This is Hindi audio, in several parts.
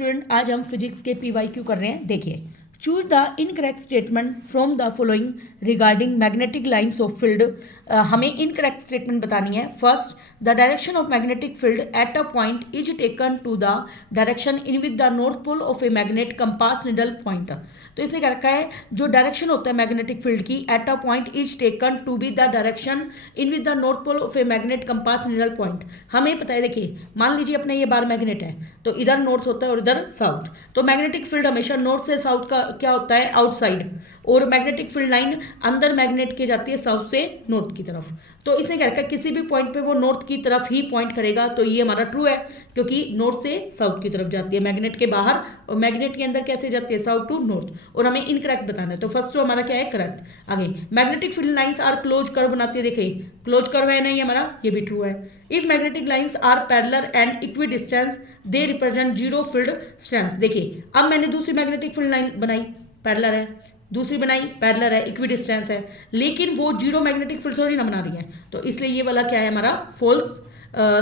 स्टूडेंट आज हम फिजिक्स के PYQ कर रहे हैं। देखिए, choose the incorrect statement from the following regarding magnetic lines of field. हमें इनकरेक्ट स्टेटमेंट बतानी है। First, the direction of magnetic field at a point is taken to the direction in with the north pole of a magnet compass needle point. तो इसे क्या रखा है, जो डायरेक्शन होता है मैग्नेटिक फील्ड की at a point is taken to be the direction in with the north pole of a magnet compass needle point. हमें पता है, देखिए मान लीजिए अपने ये बार मैग्नेट है, तो इधर नॉर्थ होता है और इधर साउथ। तो मैग्नेटिक फील्ड हमेशा नॉर्थ से साउथ का क्या होता है, आउटसाइड, और मैग्नेटिक फील्ड लाइन अंदर मैग्नेट के जाती है साउथ से नॉर्थ की तरफ। तो इसे क्या रखा है, किसी भी पॉइंट पे वो नॉर्थ की तरफ ही पॉइंट करेगा। तो ये हमारा ट्रू है, क्योंकि नॉर्थ से साउथ की तरफ जाती है मैग्नेट के बाहर, और मैग्नेट के अंदर कैसे जाती है, साउथ टू नॉर्थ। और हमें इनकरेक्ट बताना है, तो फर्स्ट तो हमारा क्या है, करेक्ट। आगे, magnetic field lines are close curve बनाती है। देखिए क्लोज कर्व है ना ये हमारा, ये भी ट्रू है। If magnetic lines are parallel and equidistance they represent zero field strength. देखिए अब मैंने दूसरी मैग्नेटिक फील्ड लाइन बनाई, पैरेलल है, दूसरी बनाई पैरेलल है, इक्वी डिस्टेंस है, लेकिन वो जीरो मैग्नेटिक फील्ड थोड़ी ना बना रही है। तो इसलिए ये वाला क्या है हमारा, फॉल्स,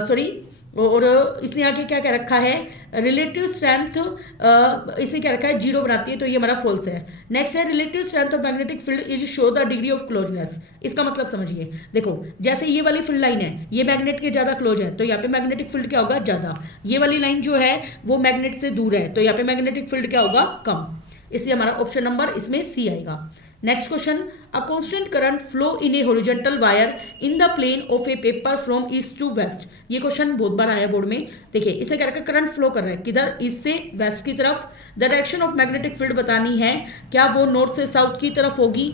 सॉरी। और इसने आगे क्या क्या रखा है, रिलेटिव स्ट्रेंथ, इसे क्या रखा है, जीरो बनाती है, तो ये हमारा फॉल्स है। नेक्स्ट है, relative strength of magnetic field is show the degree of closeness. इसका मतलब समझिए, देखो जैसे ये वाली फील्ड लाइन है, ये मैग्नेट के ज़्यादा क्लोज है, तो यहाँ पे मैग्नेटिक फील्ड क्या होगा, ज़्यादा। ये वाली लाइन जो है वो मैग्नेट से दूर है, तो यहाँ पे मैग्नेटिक फील्ड क्या होगा, कम। इसलिए हमारा ऑप्शन नंबर इसमें सी आएगा। Next question, a constant current flow in a horizontal wire in the plane of a paper from east to west. ये क्वेश्चन बहुत बार आया बोर्ड में। देखिए इसे क्या रखा, करंट फ्लो कर रहा है किधर, ईस्ट से वेस्ट की तरफ। The direction of magnetic field बतानी है, क्या वो नॉर्थ से साउथ की तरफ होगी।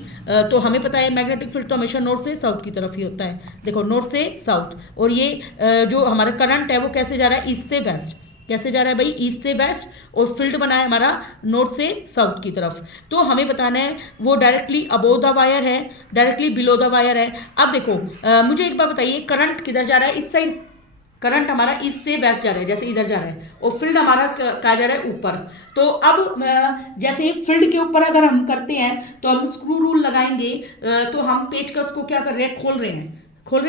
तो हमें पता है मैग्नेटिक फील्ड तो हमेशा नॉर्थ से साउथ की तरफ ही होता है। देखो नॉर्थ से साउथ, और ये जो हमारा करंट है वो कैसे जा रहा है, ईस्ट से वेस्ट। कैसे जा रहा है भाई, ईस्ट से वेस्ट, और फील्ड बना है हमारा नॉर्थ से साउथ की तरफ। तो हमें बताना है वो डायरेक्टली अबोव द वायर है, डायरेक्टली बिलो द वायर है। अब देखो मुझे एक बार बताइए, करंट किधर जा रहा है, इस साइड। करंट हमारा ईस्ट से वेस्ट जा रहा है, जैसे इधर जा रहा है, और फील्ड हमारा कहाँ जा रहा है, ऊपर। तो अब जैसे फील्ड के ऊपर अगर हम करते हैं तो हम स्क्रू रूल लगाएंगे, तो हम पेचकस को क्या कर रहे हैं, खोल रहे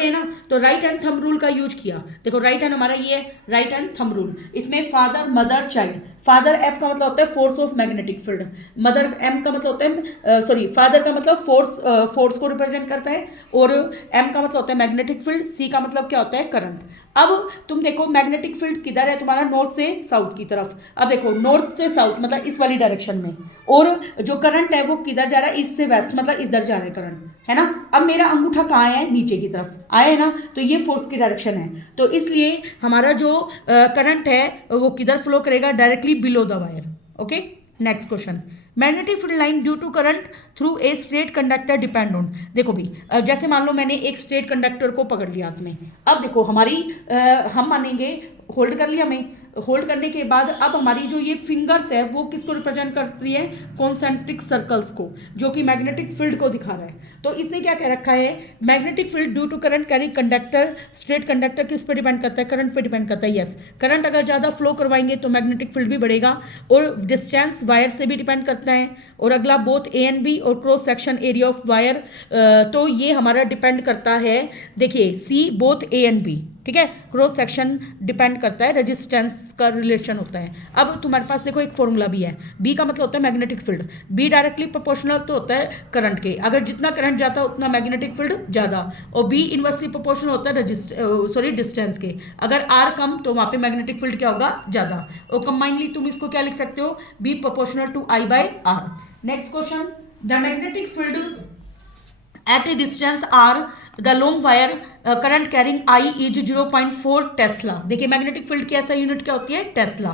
हैं ना। तो राइट हैंड थंब रूल का यूज किया। देखो राइट हैंड हमारा ये है, राइट हैंड थंब रूल। इसमें father, mother, child. Father F का मतलब होता है force of magnetic field, mother M का मतलब होता है, सॉरी फादर का मतलब फोर्स को रिप्रेजेंट करता है, और एम का मतलब होता है मैग्नेटिक फील्ड, सी का मतलब क्या होता है, करंट। अब तुम देखो मैग्नेटिक फील्ड किधर है तुम्हारा, नॉर्थ से साउथ की तरफ। अब देखो नॉर्थ से साउथ मतलब इस वाली डायरेक्शन में, और जो करंट है वो किधर जा रहा है, ईस्ट से वेस्ट, मतलब इधर जा रहा है करंट, है ना। अब मेरा अंगूठा कहाँ है, नीचे की तरफ आया है ना, तो ये फोर्स की डायरेक्शन है। तो इसलिए हमारा जो करंट है वो किधर फ्लो करेगा, directly below the wire. Okay, next question, magnetic field line due to current through a straight conductor depend on. देखो भी जैसे मान लो मैंने एक स्ट्रेट कंडक्टर को पकड़ लिया हाथ में। अब देखो हमारी हम मानेंगे, होल्ड कर लिया हमें, होल्ड करने के बाद अब हमारी जो ये फिंगर्स है वो किसको रिप्रेजेंट करती है, कॉन्सेंट्रिक सर्कल्स को, जो कि मैग्नेटिक फील्ड को दिखा रहा है। तो इसने क्या कह रखा है, magnetic field due to current carry conductor. Straight conductor किस पे डिपेंड करता है, करंट पे डिपेंड करता है। यस, करंट अगर ज़्यादा फ्लो करवाएंगे तो मैग्नेटिक फील्ड भी बढ़ेगा, और डिस्टेंस वायर से भी डिपेंड करता है। और अगला बोथ ए एंड बी और cross section area of wire, तो ये हमारा डिपेंड करता है। देखिए C both A and B, ठीक है, क्रॉस सेक्शन डिपेंड करता है, रेजिस्टेंस का रिलेशन होता है। अब तुम्हारे पास देखो एक फॉर्मूला भी है, बी का मतलब होता है magnetic field, be directly proportional तो होता है करंट के, अगर जितना करंट जाता है उतना मैग्नेटिक फील्ड ज़्यादा, और बी इनवर्सली प्रोपोर्शनल होता है डिस्टेंस के, अगर आर कम तो वहाँ पे मैग्नेटिक फील्ड क्या होगा, ज़्यादा। और कंबाइनली तुम इसको क्या लिख सकते हो, B proportional to I by R. Next question, the magnetic field at a distance r the long wire current carrying I is 0.4 Tesla. देखिए मैग्नेटिक फील्ड की ऐसा यूनिट क्या होती है, टेस्ला।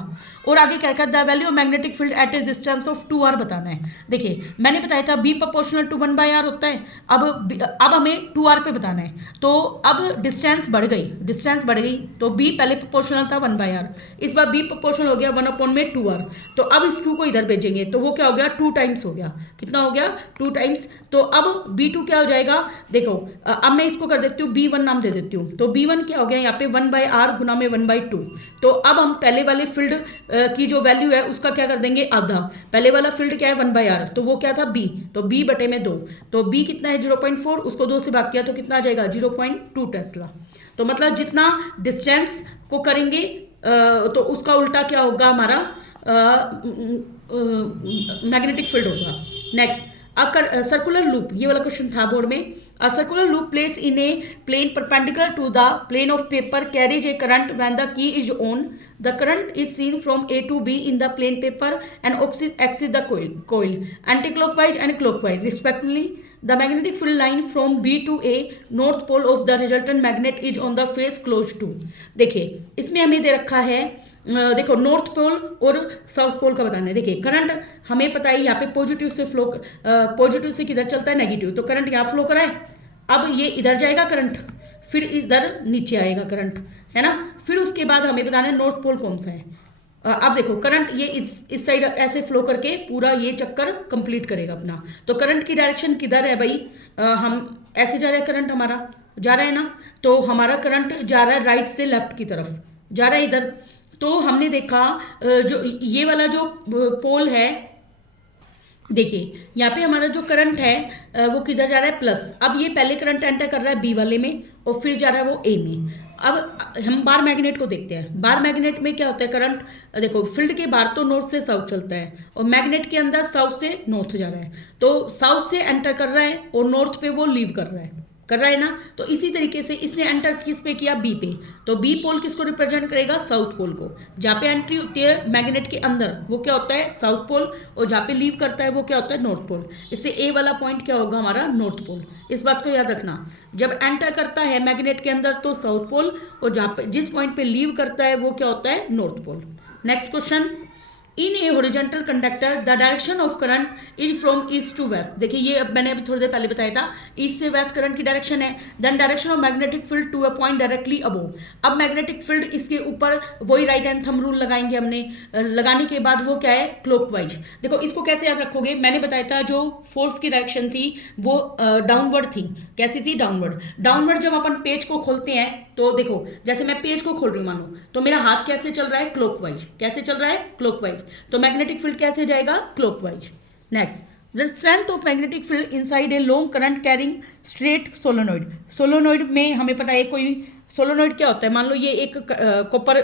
और आगे क्या रखा है, the value of magnetic field eight A distance of 2r बताना है। देखिए मैंने बताया था बी प्रोपोर्शनल टू 1/r होता है। अब हमें 2r पे बताना है, तो अब डिस्टेंस बढ़ गई, तो b पहले प्रोपोर्शनल था 1/r, इस बार b प्रोपोर्शनल हो गया 1/2r। तो अब इस 2 को इधर भेजेंगे तो वो क्या हो गया, 2 टाइम्स हो गया। कितना हो गया, 2 टाइम्स। तो अब b2 क्या हो जाएगा, देखो अब मैं इसको कर देती हूँ b1 नाम दे देती हूँ। तो b1 क्या हो गया, यहाँ पे 1/r गुना में 1/2। तो अब हम पहले वाले फील्ड की जो वैल्यू है उसका क्या कर देंगे, आधा। पहले वाला फील्ड क्या है 1/r, तो वो क्या था b, तो b बटे में 2। तो b कितना है 0.4, उसको 2 से भाग किया तो कितना आ जाएगा 0.2 टेस्ला। तो मतलब जितना डिस्टेंस को करेंगे तो उसका उल्टा क्या होगा हमारा मैग्नेटिक फील्ड होगा। नेक्स्ट, सर्कुलर लूप, ये वाला क्वेश्चन था बोर्ड में। A circular loop place in a plane perpendicular to the plane of paper carries a current when the key is on. The current is seen from A to B in the plane paper and axis the coil anticlockwise and clockwise respectively. The magnetic field line from B to A north pole of the resultant magnet is on the face close to। देखिए इसमें हमें दे रखा है, देखो नॉर्थ पोल और साउथ पोल का बताना है। देखिए करंट हमें पता है यहाँ पे पॉजिटिव से फ्लो, पॉजिटिव से किधर चलता है, नेगेटिव, तो करंट यहाँ फ्लो करा है। अब ये इधर जाएगा करंट, फिर इधर नीचे आएगा करंट, है ना। फिर उसके बाद हमें बताना है नॉर्थ पोल कौन सा है। अब देखो करंट ये इस साइड ऐसे फ्लो करके पूरा ये चक्कर कंप्लीट करेगा अपना। तो करंट की डायरेक्शन किधर है भाई, हम ऐसे जा रहे हैं, करंट हमारा जा रहा है ना, तो हमारा करंट जा रहा है राइट से लेफ्ट की तरफ जा रहा है इधर। तो हमने देखा जो ये वाला जो पोल है, देखिए यहाँ पे हमारा जो करंट है वो किधर जा रहा है, प्लस। अब ये पहले करंट एंटर कर रहा है बी वाले में और फिर जा रहा है वो ए में। अब हम बार मैग्नेट को देखते हैं। बार मैग्नेट में क्या होता है, करंट देखो फील्ड के बाहर तो नॉर्थ से साउथ चलता है और मैग्नेट के अंदर साउथ से नॉर्थ जा रहा है। तो साउथ से एंटर कर रहा है और नॉर्थ पे वो लीव कर रहा है ना। तो इसी तरीके से इसने एंटर किस पे किया, बी पे। तो बी पोल किसको रिप्रेजेंट करेगा, साउथ पोल को। जहाँ पे एंट्री होती है मैग्नेट के अंदर वो क्या होता है, साउथ पोल, और जहाँ पे लीव करता है वो क्या होता है, नॉर्थ पोल। इससे ए वाला पॉइंट क्या होगा हमारा, नॉर्थ पोल। इस बात को याद रखना, जब एंटर करता है मैग्नेट के अंदर तो साउथ पोल, और जहाँ पे जिस पॉइंट पे लीव करता है वो क्या होता है, north pole. Next question, in a horizontal conductor the direction of current is from east to west. देखिए ये अब मैंने अभी थोड़ी देर पहले बताया था, ईस्ट से वेस्ट करंट की डायरेक्शन है। Then direction of magnetic field to a point directly above. अब मैग्नेटिक फील्ड इसके ऊपर, वही राइट हैंड थंब रूल लगाएंगे हमने, लगाने के बाद वो क्या है, क्लॉकवाइज। देखो इसको कैसे याद रखोगे, मैंने बताया था जो फोर्स की डायरेक्शन थी वो डाउनवर्ड थी। कैसी थी, डाउनवर्ड। डाउनवर्ड जब अपन पेज को खोलते हैं तो देखो जैसे मैं पेज को खोल रही हूँ मानो, तो मेरा हाथ कैसे चल रहा है, क्लॉकवाइज। कैसे चल रहा है, क्लॉकवाइज। तो मैग्नेटिक फील्ड कैसे जाएगा, clockwise. Next, the strength of magnetic field inside a long current carrying straight solenoid. Solenoid में हमें पता है, कोई सोलोनॉइड क्या होता है, मान लो ये एक कॉपर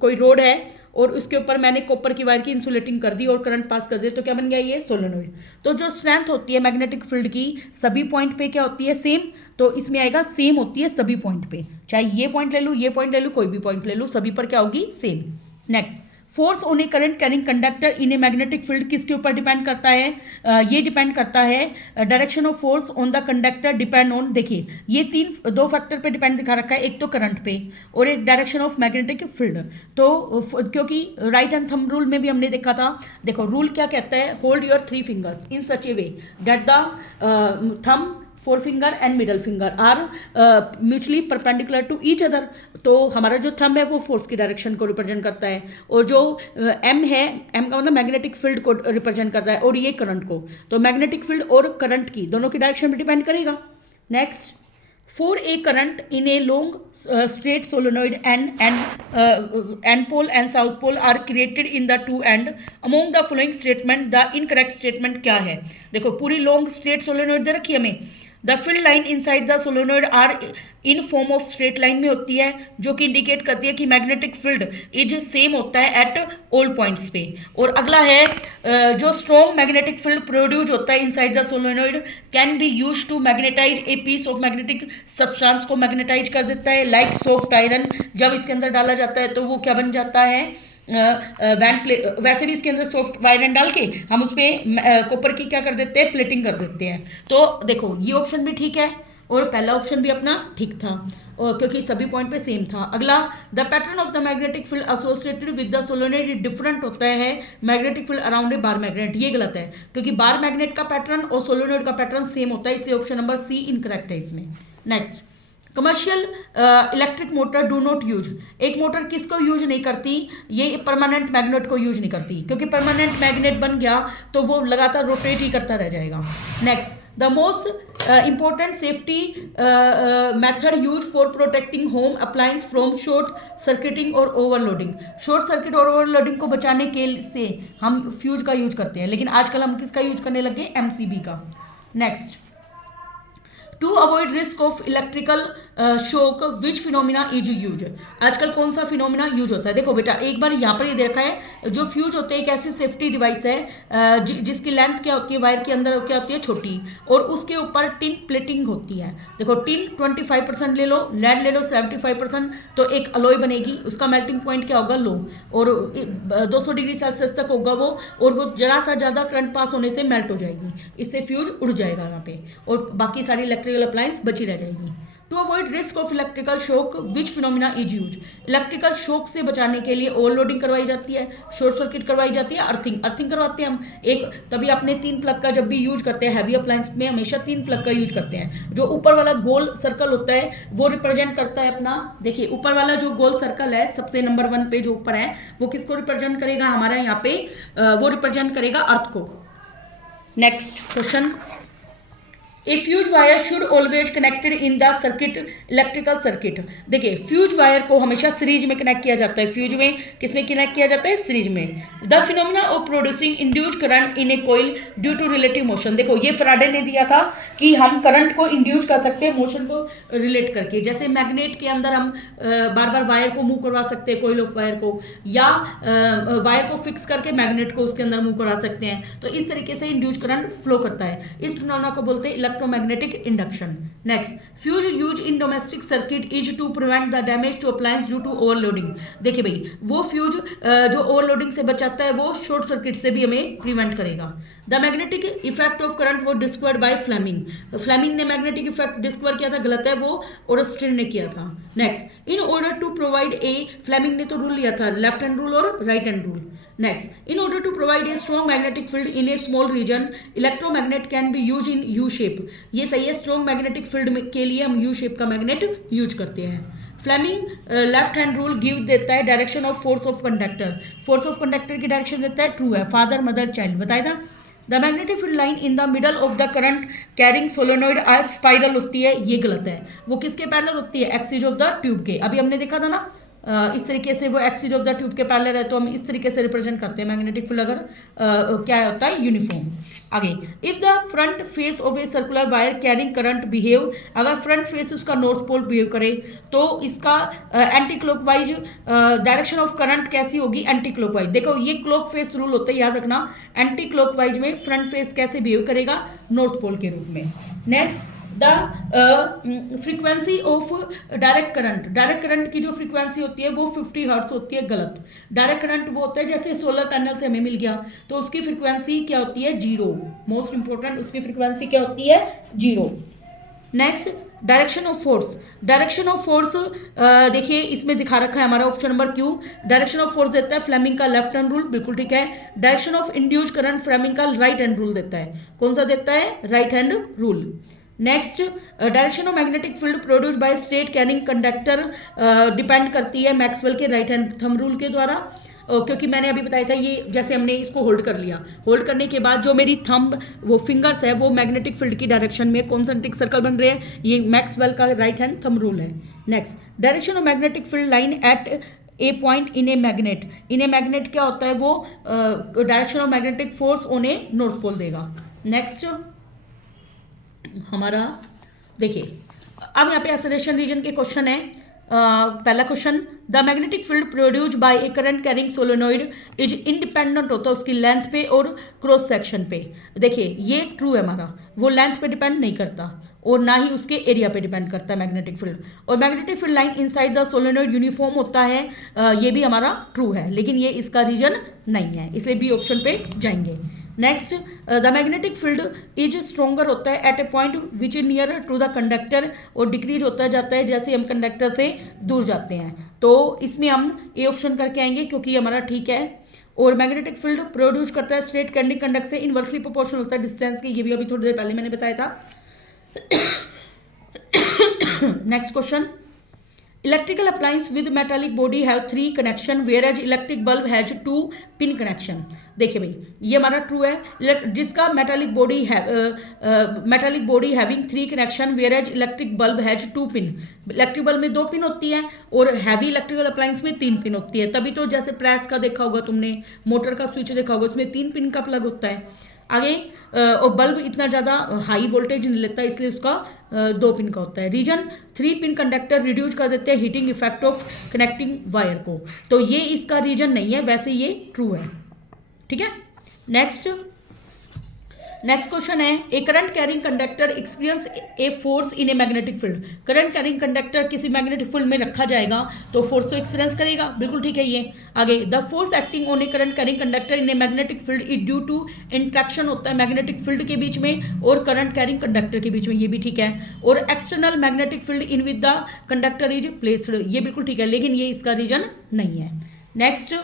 कोई रोड है और उसके ऊपर मैंने कॉपर की वायर की इंसुलेटिंग कर दी और करंट पास कर दिया, तो क्या बन गया ये सोलोनॉइड। तो जो स्ट्रेंथ होती है मैग्नेटिक फील्ड की सभी पॉइंट पे क्या होती है, सेम। तो इसमें आएगा सेम होती है सभी पॉइंट पे, चाहे ये पॉइंट ले लूँ, ये पॉइंट ले लूँ, कोई भी पॉइंट ले लूँ, सभी पर क्या होगी, same. Next, force on a current carrying conductor in a magnetic field किसके ऊपर डिपेंड करता है, ये डिपेंड करता है direction of force on the conductor depend on. देखिए ये दो फैक्टर पे डिपेंड दिखा रखा है, एक तो करंट पे और एक डायरेक्शन ऑफ मैग्नेटिक फील्ड। तो क्योंकि राइट हैंड थंब रूल में भी हमने देखा था, देखो रूल क्या कहता है, hold your 3 fingers in such a way that the thumb, four finger and middle finger are mutually perpendicular to each other. तो हमारा जो थंब है वो फोर्स की डायरेक्शन को रिप्रेजेंट करता है, और जो एम है, एम का मतलब मैग्नेटिक फील्ड को रिप्रेजेंट करता है, और ये करंट को। तो मैग्नेटिक फील्ड और करंट की दोनों की डायरेक्शन पे डिपेंड करेगा। Next, for a current in a long straight solenoid and pole and south pole are created in the two end among the following statement the incorrect statement क्या है। देखो पूरी लॉन्ग स्ट्रेट सोलोनॉइड दे रखी है हमें। The field line inside the solenoid are in form of straight line में होती है, जो कि इंडिकेट करती है कि मैग्नेटिक फील्ड इज सेम होता है एट ऑल पॉइंट्स पे। और अगला है जो स्ट्रॉन्ग मैग्नेटिक फील्ड प्रोड्यूस होता है inside the solenoid can be use to magnetize a piece of magnetic substance को मैग्नेटाइज कर देता है, लाइक सॉफ्ट आयरन। जब इसके अंदर डाला जाता है तो वो क्या बन जाता है, वैसे भी इसके अंदर सॉफ्ट आयरन डाल के हम उस पर कॉपर की क्या कर देते हैं, प्लेटिंग कर देते हैं। तो देखो ये ऑप्शन भी ठीक है और पहला ऑप्शन भी अपना ठीक था, और क्योंकि सभी पॉइंट पे सेम था। अगला, the pattern of the magnetic field associated with the solenoid different होता है magnetic field around a bar magnet. ये गलत है, क्योंकि बार मैग्नेट का पैटर्न और सोलोनॉइड का पैटर्न सेम होता है, इसलिए ऑप्शन नंबर सी इनकरेक्ट है इसमें। Next, commercial electric motor do not use. एक मोटर किसको यूज नहीं करती, ये परमानेंट मैग्नेट को यूज नहीं करती, क्योंकि परमानेंट मैग्नेट बन गया तो वो लगातार रोटेट ही करता रह जाएगा। Next, the most important safety method use for protecting home appliance from short circuiting और ओवरलोडिंग। शॉर्ट सर्किट और ओवरलोडिंग को बचाने के से हम फ्यूज का यूज करते हैं, लेकिन आजकल हम किसका यूज करने लगे, एमसीबी का। Next, to avoid risk of electrical shock which phenomena is use. आजकल कौन सा फिनोमिना यूज होता है? देखो बेटा, एक बार यहाँ पर ये देखा है, जो फ्यूज होते हैं एक ऐसी सेफ्टी डिवाइस है जिसकी लेंथ क्या होती है, वायर के अंदर क्या होती है, छोटी, और उसके ऊपर टिन प्लेटिंग होती है। देखो, टिन 25% ले लो, लेड ले लो 75%, तो एक अलॉय बनेगी, उसका मेल्टिंग पॉइंट क्या होगा, लो, और 200 डिग्री सेल्सियस तक होगा वो, और वो जरा सा ज़्यादा करंट पास होने से मेल्ट हो जाएगी, इससे फ्यूज उड़ जाएगा यहाँ पे, और बाकी सारी इलेक्ट्रिकल अप्लायंस बची रह जाएगी। To avoid risk of electrical shock which phenomena is use. Electrical shock से बचाने के लिए ओवरलोडिंग करवाई जाती है, शॉर्ट सर्किट करवाई जाती है, अर्थिंग करवाते हैं हम एक। तभी अपने 3 प्लग का जब भी यूज करते हैं, हैवी अप्लायंस में हमेशा 3 प्लग का यूज करते हैं। जो ऊपर वाला गोल सर्कल होता है वो रिप्रेजेंट करता है अपना, देखिए ऊपर वाला जो गोल सर्कल है सबसे नंबर 1 पे जो ऊपर है, वो किसको रिप्रेजेंट करेगा, हमारा यहाँ पे वो रिप्रेजेंट करेगा अर्थ को। Next question, A fuse wire should always connected in the circuit, electrical circuit. देखिए, फ्यूज वायर को हमेशा सीरीज में कनेक्ट किया जाता है। फ्यूज में किसमें कनेक्ट किया जाता है, सीरीज में। The phenomena of producing induced current in a coil due to relative motion. देखो, ये फैराडे ने दिया था कि हम करंट को इंड्यूस कर सकते हैं मोशन को रिलेट करके। जैसे मैग्नेट के अंदर हम बार बार वायर को मूव करवा सकते हैं, कोइल ऑफ वायर को, या वायर को फिक्स करके मैग्नेट को उसके अंदर मूव करवा सकते हैं। तो इस तरीके से इंड्यूस करंट फ्लो करता है। इस फिनोमिना को बोलते हैं electromagnetic induction. Next, fuse use in domestic circuit is to prevent the damage to appliance due to overloading. देखिए भाई, वो फ्यूज जो ओवरलोडिंग से बचाता है वो शॉर्ट सर्किट से भी हमें प्रिवेंट करेगा। The magnetic effect of current वो डिस्कवर्ड बाय फ्लेमिंग। फ्लेमिंग ने मैग्नेटिक इफेक्ट डिस्कवर किया था, गलत है, वो ओरस्टेड ने किया था। Next, in order to provide a, Fleming ने तो रूल लिया था, लेफ्ट हैंड रूल और right hand rule. Next, in order to provide a strong magnetic field in a small region, electromagnet can be use in U shape. ये सही है, स्ट्रॉन्ग मैग्नेटिक फील्ड के लिए हम यू शेप का मैग्नेट यूज करते हैं। Fleming left hand rule give देता है direction of force of conductor. Force of conductor की डायरेक्शन देता है, ट्रू है, फादर मदर चाइल्ड, बताया था। The magnetic field line in the middle of the current carrying solenoid आज स्पाइरल होती है, ये गलत है। वो किसके पैरेलल होती है, एक्सिस ऑफ द ट्यूब के। अभी हमने देखा था ना, इस तरीके से वो एक्सिस ऑफ द ट्यूब के पैरेलल है, तो हम इस तरीके से रिप्रेजेंट करते हैं मैग्नेटिक फील्ड अगर क्या होता है, यूनिफॉर्म। आगे, if the front face of a circular wire carrying current behave, अगर फ्रंट फेस उसका नॉर्थ पोल बिहेव करे तो इसका anti clockwise direction of current कैसी होगी, एंटी क्लॉकवाइज। देखो, ये क्लॉक फेस रूल होता है, याद रखना। एंटी क्लॉकवाइज में फ्रंट फेस कैसे बिहेव करेगा, नॉर्थ पोल के रूप में। Next, the frequency of direct current. Direct current की जो फ्रीक्वेंसी होती है वो 50 हर्ट्ज होती है, गलत। डायरेक्ट करंट वो होता है जैसे सोलर पैनल से हमें मिल गया, तो उसकी फ्रीक्वेंसी क्या होती है, 0। मोस्ट इंपॉर्टेंट, उसकी फ्रीक्वेंसी क्या होती है, 0। Next, direction of force. Direction of force देखिए इसमें दिखा रखा है हमारा option number Q. Direction of force देता है फ्लेमिंग का लेफ्ट हैंड रूल, बिल्कुल ठीक है। Direction of induce current Fleming का राइट हैंड रूल देता है। कौन सा देता है, right hand rule. Next, direction of magnetic field produce by straight carrying conductor depend करती है मैक्सवेल के राइट हैंड थंब रूल के द्वारा। क्योंकि मैंने अभी बताया था, ये जैसे हमने इसको होल्ड कर लिया, होल्ड करने के बाद जो मेरी थंब वो फिंगर्स है वो मैग्नेटिक फील्ड की डायरेक्शन में कॉन्सेंट्रिक सर्कल बन रहे हैं, ये मैक्सवेल का राइट हैंड थंब रूल है। Next, direction of magnetic field line at a point in a magnet. In a magnet क्या होता है, वो direction of magnetic force on a north pole देगा। नेक्स्ट हमारा देखिए, अब यहाँ पे एक्सेलरेशन रीजन के क्वेश्चन है। पहला question, the magnetic field produced by A current carrying solenoid is independent होता है उसकी लेंथ पे और क्रॉस सेक्शन पे। देखिए, ये ट्रू है हमारा, वो लेंथ पे डिपेंड नहीं करता और ना ही उसके एरिया पे डिपेंड करता है मैग्नेटिक फील्ड। और magnetic field line inside the solenoid uniform होता है, ये भी हमारा ट्रू है, लेकिन ये इसका रीजन नहीं है, इसलिए बी ऑप्शन पे जाएंगे। Next, the magnetic field is stronger होता है at a point which is near to the conductor, और डिक्रीज होता जाता है जैसे हम कंडक्टर से दूर जाते हैं। तो इसमें हम ए ऑप्शन करके आएंगे क्योंकि हमारा ठीक है। और मैग्नेटिक फील्ड प्रोड्यूस करता है स्ट्रेट कैरिंग कंडक्टर से, इनवर्सली प्रोपोर्शनल होता है डिस्टेंस के, ये भी अभी थोड़ी देर पहले मैंने बताया था। Next question, electrical appliance with metallic body have 3 connection whereas electric bulb has 2 pin connection. देखिए भाई, ये हमारा ट्रू है, जिसका metallic body having 3 connection whereas electric bulb has 2 pin. Electric bulb में 2 पिन होती है और हैवी इलेक्ट्रिकल अप्लायंस में 3 पिन होती है। तभी तो जैसे प्रेस का देखा होगा तुमने, मोटर का स्विच देखा होगा, उसमें 3 पिन का प्लग होता है। आगे और बल्ब इतना ज़्यादा हाई वोल्टेज नहीं लेता, इसलिए उसका 2 पिन का होता है। रीजन 3 पिन कंडक्टर रिड्यूस कर देते हैं heating effect of connecting wire को, तो ये इसका रीजन नहीं है, वैसे ये ट्रू है। ठीक है, नेक्स्ट क्वेश्चन है, a current carrying conductor experience a force in a magnetic field. Current carrying conductor किसी मैग्नेटिक फील्ड में रखा जाएगा तो फोर्स तो एक्सपीरियंस करेगा, बिल्कुल ठीक है ये। आगे, the force acting on a current carrying conductor in a magnetic field is due to interaction होता है मैग्नेटिक फील्ड के बीच में और करंट कैरिंग कंडक्टर के बीच में, ये भी ठीक है। और external magnetic field in with the conductor is placed, ये बिल्कुल ठीक है, लेकिन ये इसका रीजन नहीं है। Next,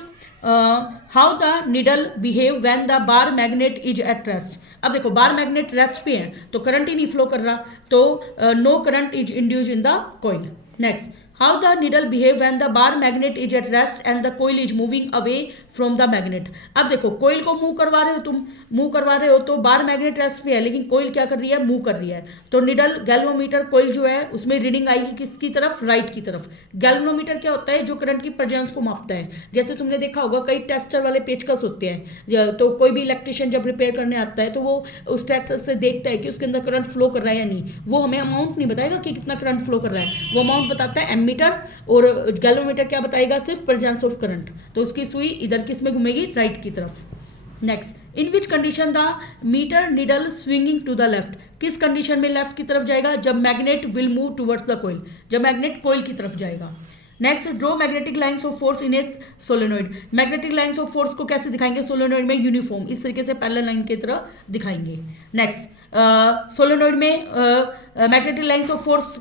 how the needle behave when the bar magnet is at rest. अब देखो बार मैग्नेट रेस्ट पे है तो करंट ही नहीं फ्लो कर रहा, तो no current is induce in the coil. Next, how the needle behave when the bar magnet is at rest and the coil is moving away from the magnet. अब देखो कोइल को मूव करवा रहे हो, तुम मूव करवा रहे हो तो बार मैग्नेट रेस्ट पे है, लेकिन कोइल क्या कर रही है, मूव कर रही है, तो निडल गैल्वेनोमीटर कोइल जो है उसमें रीडिंग आएगी किसकी तरफ, राइट की तरफ। गैल्वेनोमीटर क्या होता है, जो करंट की प्रेजेंस को मापता है। जैसे तुमने देखा होगा कई टेस्टर वाले पेचकस होते हैं, तो कोई भी इलेक्ट्रिशियन जब रिपेयर करने आता है तो वो उस टेस्टर से देखता है कि उसके अंदर करंट फ्लो कर रहा है या नहीं। वो हमें अमाउंट नहीं बताएगा कि कितना करंट फ्लो कर रहा है, वो अमाउंट बताता है एमीटर, और गैल्वेनोमीटर क्या बताएगा, सिर्फ प्रेजेंस ऑफ करंट। तो उसकी सुई इधर किस में घूमेगी, राइट की तरफ। Next, in which condition the meter needle swinging to the left. किस कंडीशन में लेफ्ट की तरफ जाएगा, जब magnet will move towards the coil, जब मैग्नेट कोइल की तरफ जाएगा। Next, draw magnetic lines of force in a solenoid. Magnetic lines of force को कैसे दिखाएंगे सोलेनोइड में, यूनिफॉर्म इस तरीके से पैरेलल लाइन की तरह दिखाएंगे। नेक्स्ट, सोलेनोइड में मैग्नेटिक लाइन्स ऑफ फोर्स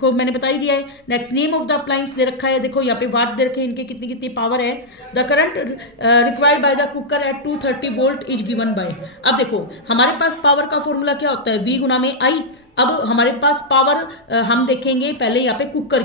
को मैंने बता ही दिया है। Next, name of the appliance दे रखा है, देखो यहाँ पे वाट दे रखे हैं, इनके कितनी कितनी पावर है। The current required by the cooker at 230 volt is given by. अब देखो हमारे पास पावर का फॉर्मूला क्या होता है, V गुना में I। अब हमारे पास पावर हम देखेंगे पहले यहाँ पे कुकर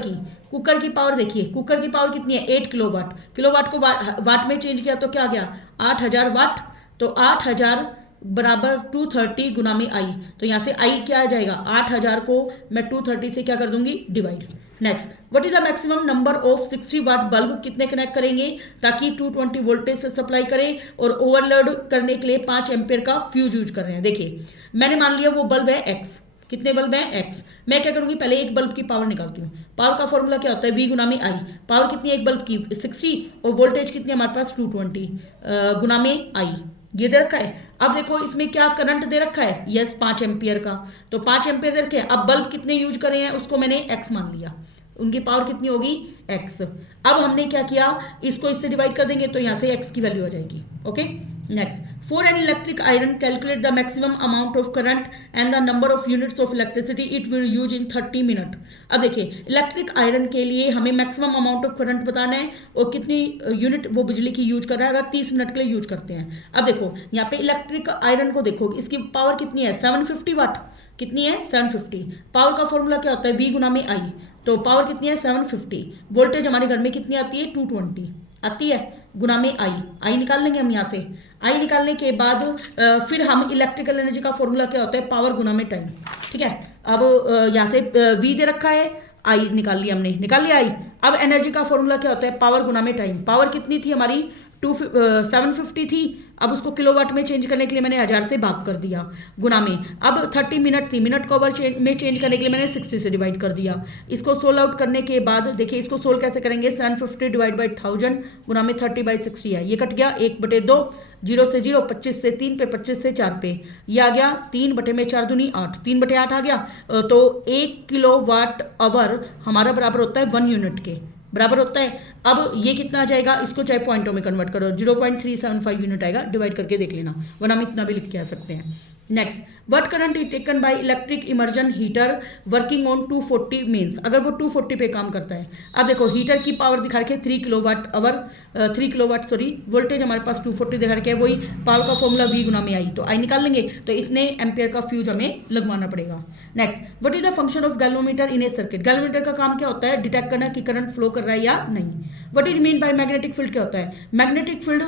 की पावर देखिए, कुकर की पावर कितनी है, 8 किलोवाट। किलोवाट को वाट में चेंज किया तो क्या आ गया, 8000 वाट। तो 8000 बराबर 230 गुना में I, तो यहाँ से I क्या आ जाएगा, 8000 को मैं 230 से क्या कर दूंगी, divide. Next, what is the maximum number of 60 watt bulb कितने कनेक्ट करेंगे ताकि 220 वोल्टेज से सप्लाई करें और ओवरलोड करने के लिए 5 एम्पियर का फ्यूज यूज कर रहे हैं। देखिए मैंने मान लिया वो बल्ब है X, कितने बल्ब हैं, X। मैं क्या करूंगी, पहले एक बल्ब की पावर निकालती हूँ। पावर का फॉर्मूला क्या होता है, V गुना में I। पावर कितनी है एक बल्ब की, 60, और वोल्टेज कितनी है हमारे पास, 220 गुना में I, ये दे रखा है। अब देखो इसमें क्या करंट दे रखा है, यस 5 एम्पियर का, तो 5 एम्पियर दे रखे हैं। अब बल्ब कितने यूज करे हैं उसको मैंने X मान लिया, उनकी पावर कितनी होगी, X। अब हमने क्या किया, इसको इससे डिवाइड कर देंगे तो यहाँ से X की वैल्यू आ जाएगी। Okay, next, for an electric iron calculate the maximum amount of current and the number of units of electricity it will use in 30 minute. अब देखिए इलेक्ट्रिक आयरन के लिए हमें मैक्सिमम अमाउंट ऑफ करंट बताना है और कितनी यूनिट वो बिजली की यूज कर रहा है अगर 30 मिनट के लिए यूज करते हैं। अब देखो यहाँ पे इलेक्ट्रिक आयरन को देखो, इसकी पावर कितनी है, 750 वाट। कितनी है, 750। पावर का फॉर्मूला क्या होता है, V गुना में I, तो पावर कितनी है, 750। वोल्टेज हमारे घर में कितनी आती है, 220 आती है, गुना में I निकाल लेंगे हम यहाँ से। I निकालने के बाद फिर हम इलेक्ट्रिकल एनर्जी का फॉर्मूला क्या होता है, पावर गुना में टाइम। ठीक है, अब यहाँ से V दे रखा है, I निकाल लिया हमने, निकाल लिया I। अब एनर्जी का फॉर्मूला क्या होता है, पावर गुना में टाइम। पावर कितनी थी हमारी, 750 थी, अब उसको किलोवाट में चेंज करने के लिए मैंने 1000 से भाग कर दिया, गुना में। अब 30 मिनट थी, मिनट को ओवर में चेंज करने के लिए मैंने 60 से डिवाइड कर दिया। इसको सोल्व आउट करने के बाद देखिए इसको सोल्व कैसे करेंगे, 750 डिवाइड बाई 1000 गुना में 30/60 है, ये कट गया 1/2, 0 से 0, 25 से 3 पे, 25 से 4 पे, ये आ गया 3 बटे में 4 दूनी 8, 3/8 आ गया। तो 1 किलोवाट आवर हमारा बराबर होता है 1 यूनिट के बराबर होता है। अब ये कितना आ जाएगा, इसको चाहे पॉइंटों में कन्वर्ट करो, 0.375 यूनिट आएगा, डिवाइड करके देख लेना, वरना हम इतना भी लिख के आ सकते हैं। Next, what current is taken by electric immersion heater working on 240 means, अगर वो 240 पे काम करता है। अब देखो हीटर की पावर दिखा रखे 3 किलोवाट सॉरी, वोल्टेज हमारे पास 240 दिखा रखे है, वही पावर का फॉर्मूला V गुना में I, तो I निकाल लेंगे, तो इतने एम्पियर का फ्यूज हमें लगवाना पड़ेगा। Next, what is the function of galvanometer in A circuit. Galvanometer का काम क्या होता है, डिटेक्ट करना कि करंट फ्लो कर रहा है या नहीं। What is mean by magnetic field, क्या होता है, मैग्नेटिक फील्ड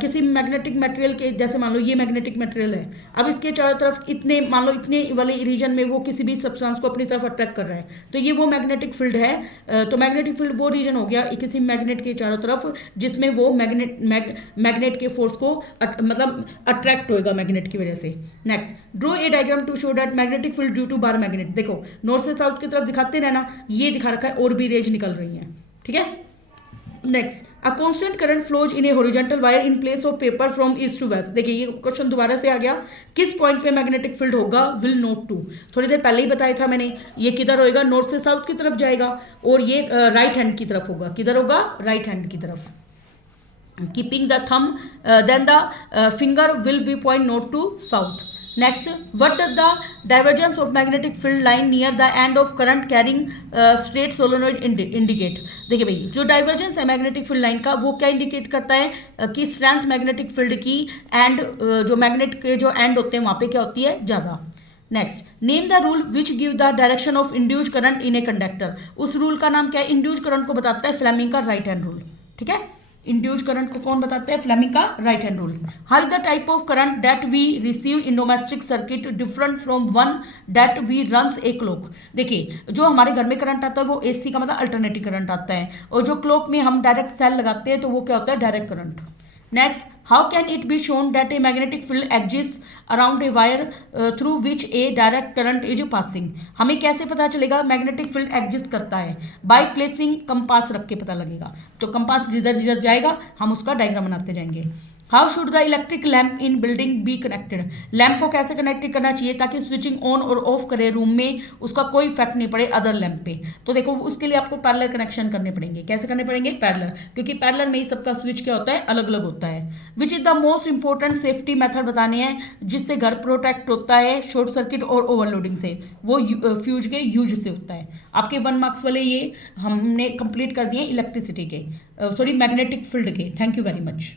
किसी मैग्नेटिक मटेरियल के, जैसे मान लो ये मैग्नेटिक मटेरियल है, अब इसके चारों तरफ इतने, मान लो इतने वाले रीजन में वो किसी भी सब्सटेंस को अपनी तरफ अट्रैक्ट कर रहा है, तो ये वो मैग्नेटिक फील्ड है। तो मैग्नेटिक फील्ड वो रीजन हो गया किसी मैग्नेट के चारों तरफ जिसमें वो मैग्नेट के फोर्स को मतलब अट्रैक्ट होएगा मैग्नेट की वजह से। Next, draw a diagram to show that magnetic field due to bar magnet. देखो नॉर्थ से साउथ की तरफ दिखाते रहना, ये दिखा रखा है और भी रेज निकल रही है, ठीक है। Next, a constant current flows in a horizontal wire in place of paper from east to west. देखिए ये क्वेश्चन दोबारा से आ गया, किस पॉइंट पे मैग्नेटिक फील्ड होगा, विल नोट टू। थोड़ी देर पहले ही बताया था मैंने, ये किधर होएगा, नॉर्थ से साउथ की तरफ जाएगा और ये राइट हैंड की तरफ होगा। किधर होगा, राइट हैंड की तरफ। Keeping the thumb then the finger will be point north to south. Next, what does the divergence of magnetic field line near the end of current carrying straight solenoid indicate? देखिए भाई, जो डाइवर्जेंस है मैग्नेटिक फील्ड लाइन का वो क्या इंडिकेट करता है कि स्ट्रेंथ मैग्नेटिक फील्ड की एंड जो मैग्नेट के जो एंड होते हैं वहाँ पे क्या होती है, ज़्यादा। Next, name the rule which give the direction of induced current in a conductor. उस रूल का नाम क्या है, इंड्यूस्ड करंट को बताता है फ्लेमिंग का राइट हैंड रूल, ठीक है। इंड्यूस्ड करंट को कौन बताते हैं, फ्लेमिंग का right hand rule. How the type of current that we receive in domestic circuit different from one that we runs a clock. देखिए जो हमारे घर में करंट आता है वो एसी का मतलब अल्टरनेटिंग करंट आता है, और जो क्लॉक में हम डायरेक्ट सेल लगाते हैं तो वो क्या होता है, direct current. Next, how can it be shown that A magnetic field exist around a wire through which A direct current is passing. हमें कैसे पता चलेगा मैग्नेटिक फील्ड एग्जिस्ट करता है, बाय प्लेसिंग कंपास रख के पता लगेगा। तो कंपास जिधर जिधर जाएगा हम उसका डायग्राम बनाते जाएंगे। How should the electric lamp in building be connected. Lamp को कैसे कनेक्ट करना चाहिए ताकि स्विचिंग ऑन और ऑफ करे रूम में उसका कोई इफेक्ट नहीं पड़े अदर लैम्प पे। तो देखो उसके लिए आपको पैरेलल कनेक्शन करने पड़ेंगे। कैसे करने पड़ेंगे, पैरेलल, क्योंकि पैरेलल में ही सबका स्विच क्या होता है, अलग अलग होता है। Which is the most important safety method बताने हैं जिससे घर प्रोटेक्ट होता है शॉर्ट सर्किट और ओवरलोडिंग से, वो फ्यूज के यूज से होता है। आपके 1 मार्क्स वाले ये हमने कंप्लीट कर दिए इलेक्ट्रिसिटी के, सॉरी मैग्नेटिक फील्ड के। Thank you very much.